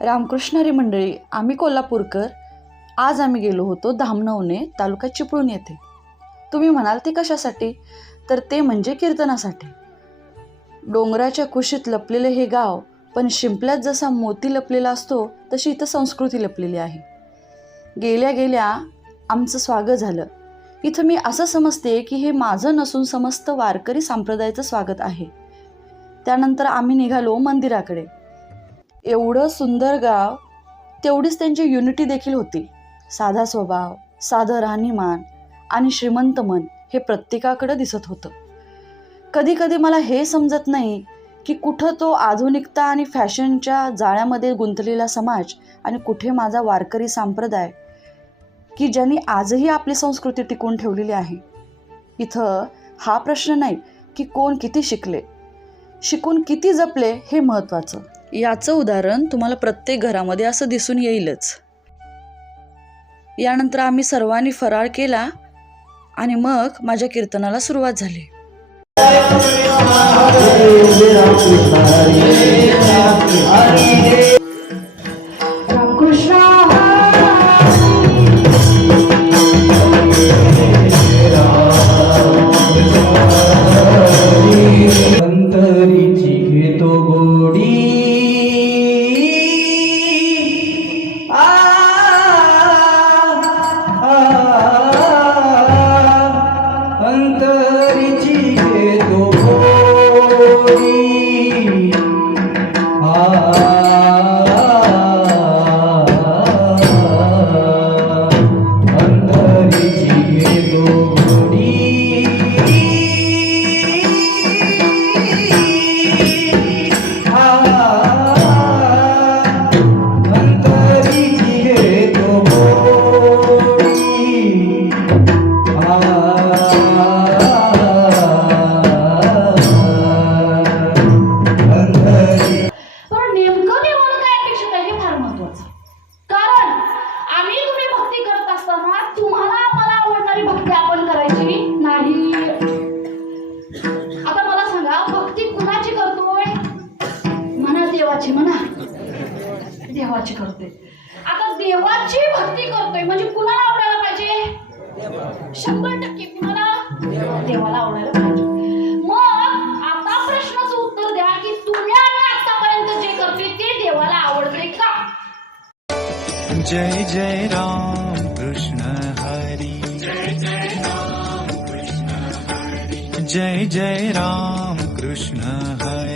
रामकृष्णारी मंडळी आम्ही कोल्हापूरकर. आज आम्ही गेलो होतो धामणवणे तालुका चिपळूण येथे. तुम्ही म्हणाल ते कशासाठी? तर ते म्हणजे कीर्तनासाठी. डोंगराच्या कुशीत लपलेले हे गाव पण शिंपल्यात जसा मोती लपलेला असतो तशी इथं संस्कृती लपलेली आहे. गेल्या गेल्या आमचं स्वागत झालं. इथं मी असं समजते की हे माझं नसून समस्त वारकरी संप्रदायाचं स्वागत आहे. त्यानंतर आम्ही निघालो मंदिराकडे. एवढं सुंदर गाव तेवढीच त्यांची युनिटी देखील होती. साधा स्वभाव साधं राहणीमान आणि श्रीमंत मन हे प्रत्येकाकडं दिसत होतं. कधी कधी मला हे समजत नाही की कुठं तो आधुनिकता आणि फॅशनच्या जाळ्यामध्ये गुंतलेला समाज आणि कुठे माझा वारकरी संप्रदाय की ज्यांनी आजही आपली संस्कृती टिकवून ठेवलेली आहे. इथं हा प्रश्न नाही की कोण किती शिकले. शिकून किती जपले हे महत्त्वाचं. याचं उदाहरण तुम्हाला प्रत्येक घरामध्ये असं दिसून येईलच. यानंतर आम्ही सर्वांनी फराळ केला आणि मग माझ्या कीर्तनाला सुरुवात झाली. देवाची करते. आता देवाची भक्ती करतोय म्हणजे कुणाला आवडायला पाहिजे? शंभर टक्के कुणाला? देवाला आवडायला पाहिजे. मग आता प्रश्नाचं उत्तर द्या की तुम्ही आम्ही आतापर्यंत जे करते ते देवाला आवडते का? जय जय राम कृष्ण हरी. जय जय राम कृष्ण हरी.